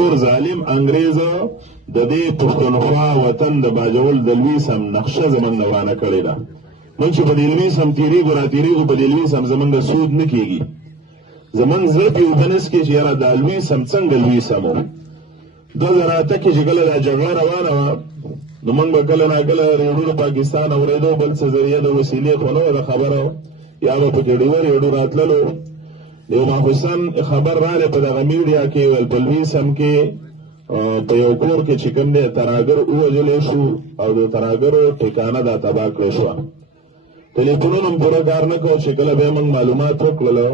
تور ظالم انګریز د دې پښتونخوا وطن د باجوړ د لوی سم نقشه زمونږ نه وانه کړې ده. موږ چې په دې لوی سم تېرېږو را تېرېږو په دې لوی سم زمونږ سود نه کېږي. زمونږ زړه پې اوبه نه څکي چې یاره دا لوی سم څنګه لوی سم و. 2008 کې چې کله دا جګړه روانه وه نو موږ به کله ناکله ریډیو د پاکستان اورېدو بل څه ذریعه د وسیلې خو نه وه د خبره یا به په ډېډیور ریډیو راتللو یو ماخوستن خبر راغلی په دغه میډیا کې ویل په لوی سم کې په یو کور کې چې کوم دی تراګر ووژلی شو او د تراګرو ټیکانه دا تباه کړی شوه. ټلیفونونه هم پوره کار نه کوو چې کله به یې موږ معلومات وکړلو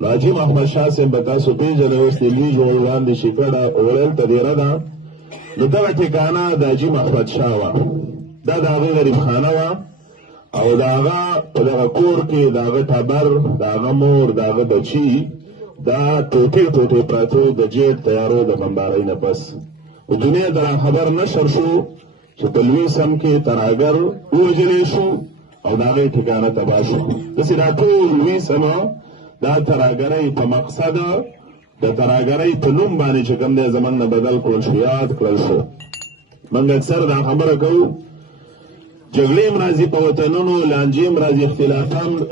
نو حاجي محمد شاه صاحب به تاسو پېژنئ اوس د لوی جوړ وړاندې شکړه وړل ته ډېره ده. نو دغه ټیکانه د حاجي محمد شاه وه، دا د هغه غریبخانه وه او د هغه په دغه کور کې د هغه ټبر د هغه مور د هغه بچي دا ټوټې ټوټې پراته د جیټ تیارو د بمبارۍ نه پس په دنیا د خبر نشر شو چې په لوی سم کې تراګر ووژلی شو او د هغې ټیکانه تباه شو. داسې دا ټول لوی سمه دا تراګرۍ په مقصد د تراګرۍ په نوم باندې چې کوم دی زموږ نه بدل کړل شو، یاد کړل شو. موږ اکثر دا خبره کوو جګړې هم راځي په وطنونو، لانجې هم راځي،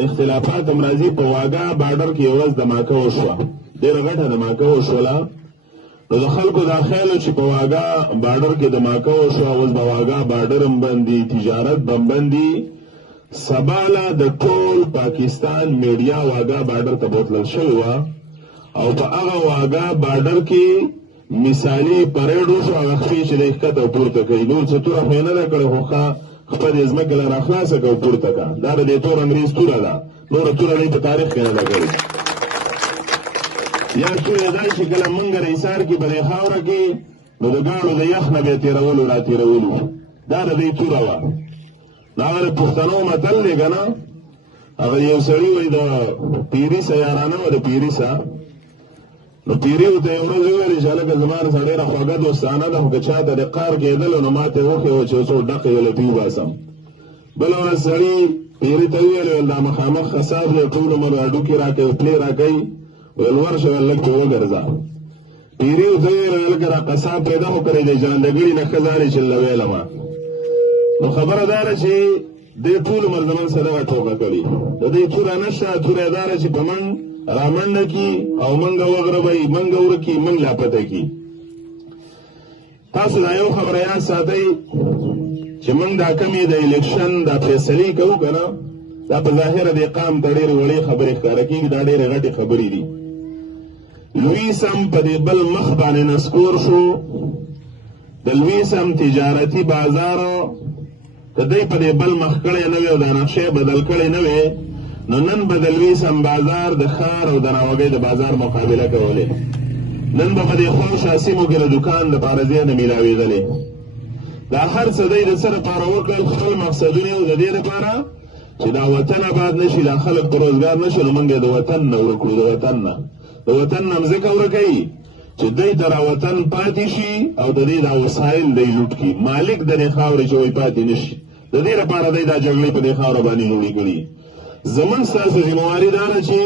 اختلافات هم راځي. په واګه بارډر کې یو ورځ دماکه وشوه، ډېره غټه دماکه وشوله. نو د خلکو دا خیال و چې په واګه بارډر کې دماکه وشوه، اوس به واګه بارډر هم بندي، تجارت به هم بندي. سباله د ټول پاکستان میډیا واګه بارډر ته بوتلل شوې وه او په هغه واګه بارډر کې مثالي پریډ وشو، هغه خپې چې دی ښکته او پورته کوي. نور څه توره خو یې نه ده کړې خو ښه خپل یې ځمکې له راخلاصه که او پورته که. دا د دې تور انګریز توره ده، نوره توره دی په تاریخ کې نه ده کړې. یا توره دا چې کله منګر حصار کې په دې خاوره کې نو د ګاڼو د یخ نه بیا تېرولو را تېرولو، دا د دې توره وه. نو هغه د پښتنو متل دی که نه، هغه یو سړي وایي د پیریسه یارانه وه د پیریسه. نو پیري ورته یو ورځ وویلې چې هلکه زما سره ډېره خوږه دوستانه ده خو که چا ته د قار کېدلو نو ما ته یې وښې وه چې یو څو ډقې ولټي وباسم. بله ورځ سړي پیري ته وویل ویل دا مخامخ خصاب دی ټول عمر هډوکي را کوي پلې را کوي ویل ورشه ویل لږ پې وګرځه. پیري ورته وویل هلکه دا قصاب پیدا خو کړی دی جاندګړي نه ښه ځانې چلویلمه. نو خبره دا ده چې دې ټول عمر زموږ سره دغه ټوکه کړي. د دې توره نشته، توره یې دا ده چې په موږ رامنډه کی او منګه وغربئ، منګه ورکي، منګ لاپته کی. تاسو دا یو خبره یاد ساتئ چې موږ دا کمې د الیکشن دا فیصلې کوو که نه، دا په ظاهره د قام ته ډېرې وړې خبرې ښکاره کېږي، دا ډېرې غټې خبرې دي. لوی سم په دې بل مخ باندې نسکور شو. د لوی سم تجارتي بازار که دی په دې بل مخ کړی نه وي او دا نقشې بدل کړی نه وي نو نن به د لوی سم بازار د ښار او د راوګۍ د بازار مقابله کولې. نن به په دې خوشا سیمو کې د دوکان دپاره ځای نه میلاوېدلې. دا هر څه دی د څه دپاره وکړل، خپل مقصدونه یې د دې دپاره چې دا وطن آباد نه شي، دا خلک په روزګار نه شي. نو موږ یې د وطن نه ورک کړو، د وطن نه هم ځکه ورکوي چې دی د را وطن پاتې شي او د دې دا وسایل دی لوټ کړي. مالک د دې خاورې چې وایي پاتې نه شي، د دې لپاره دی دا جګړې په دې خاوره باندې جوړې کړي. زمون ستاسو ذمواري دا ده چې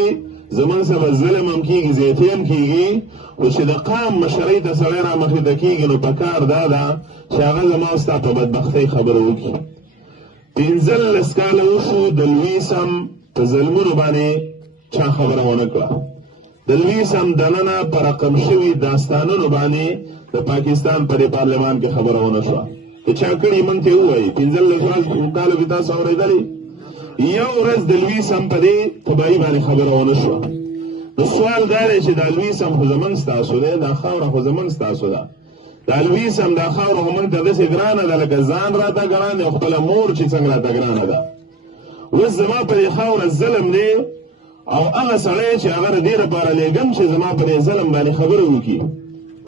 زمون سره ظلم هم کېږي، زیاتې هم کېږي، خو چې د قام مشرۍ ته سړی را مخې ته کېږي نو په کار دا ده چې هغه زما ستا په بدبختۍ خبره وکړي. 15 کاله وشو د لوی سم په ظلمونو باندې چا خبره ونه کړه. د لوی سم دننه په رقم شوي داستانونو باندې د پاکستان په پارلمان کې خبره ونه شوه. که چا کړي موږ ته ووایي 15 کالو کې تاسو اورېدلې یو ورځ د لوی سم په دې تباهي باندې خبره ونه شوه. نو سوال دا دی چې دا لوی سم خو زموږ ستاسو دی، دا خاوره خو زموږ ستاسو ده. دا لوی سم دا خاوره خو موږ ته داسې ګرانه ده لکه ځان راته ګران دی او خپله مور چې څنګه راته ګرانه ده. اوس زما په دې خاوره ظلم دی او هغه سړی چې هغه د دې لپاره لېږم چې زما په دې ظلم باندې خبره وکړي،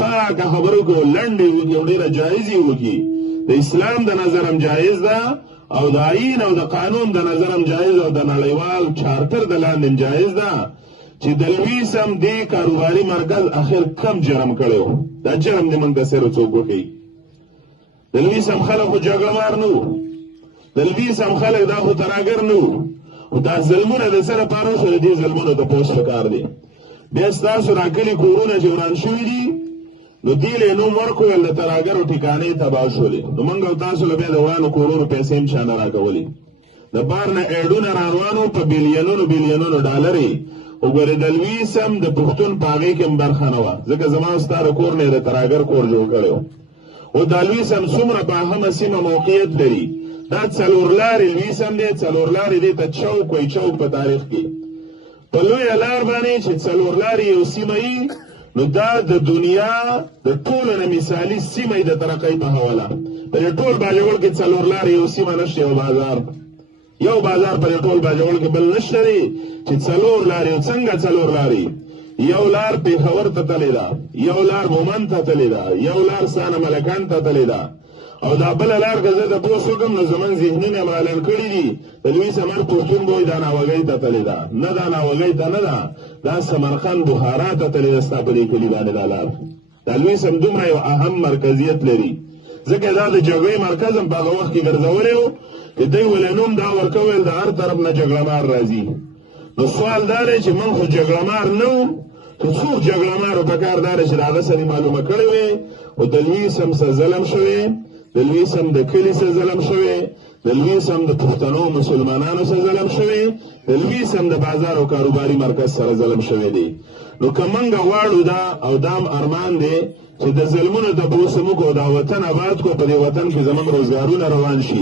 پاکه خبره وکړي، لنډې وکړي او ډېره جایزې وکړي. د اسلام د نظر هم جایز ده او د آیین او د قانون د نظر هم جایز او د نړیوال چارتر د لاندې هم جایز ده چې د لوی سم دې کاروباري مرکز اخر کم جرم کړی و. دا جرم دې منکسر څوک وکړي. د لوی سم خلک خو جګړه مار نه وو، د لوی سم خلک دا خو تراګر نه وو. خو دا ظلمونه د څه لپاره وشو؟ د دې ظلمونو ته پوس پکار دی. بیا ستاسو راکلي کورونه چې وران شوي دي نو دیلې نوم ورکول د ترهګرو ټیکانې تباه شولې. نو موږ او تاسو له بیا د وانو کورونو پیسې هم چا نه راکولې. د بار نه ایډونه راروانو په بیلیونونو ډالرې. وګورې د لویسم د پښتون په هغې کې هم برخه نه وه، ځکه زما ستا د کور نه یې د ترهګر کور جوړ کړی و. او دا لویسم څومره په اهمه سیمه موقعیت لري. دا څلور لارې لویسم دی، څلور لارې دې ته چوک وایي، چوک په تاریخ کې په لویه لار باندې چې څلور لارې یو سیمه یي، نو دا د دنیا د ټولو نه مثالي سیمه یي د ترقۍ په حواله. په دې ټول باجوړ کې څلور لارې یو سیمه نشته، یو بازار په دې ټول باجوړ کې بل نشته دی چې څلور لارې. څنګه څلور لارې؟ یو لار پېښور ته تللی ده، یو لار مومند ته تللی ده، یو لار سانه ملکان ته تللی ده، او دا بله لار که زه د پوس وکړم نو زمونږ ذهنونه مالن کړي دي د لوی سمر پښتون به وایي دا ناوګۍ ته تللی ده. نه، دا ناوګۍ ته نه ده، دا سمرقند بخارا ته تللی ده. ستا په دې کلي باندې دا لار دا لوی سم دومره یو اهم مرکزیت لري، ځکه دا د جګړې مرکز هم په هغه وخت کې ګرځولی و چې دوی ولې نوم دا ورکول د هر طرف نه جګړه مار راځي. نو سوال دا دی چې موږ خو جګړه مار نه وو، که څوک جګړه مار و په کار دا دی چې د هغه سره معلومه کړې وې او د لوی سم څه ظلم شوی، د لوی سم د کلي څه ظلم شوی، د لوی سم د پښتنو مسلمانانو څه ظلم شوی، د لوی سم د بازار او کاروباري مرکز سره ظلم شوی دی. نو که موږ غواړو دا او دام ارمان دی چې د ظلمونو تپوس موږ او دا وطن آباد کو، په دې وطن کې زموږ روزګارونه روان شي.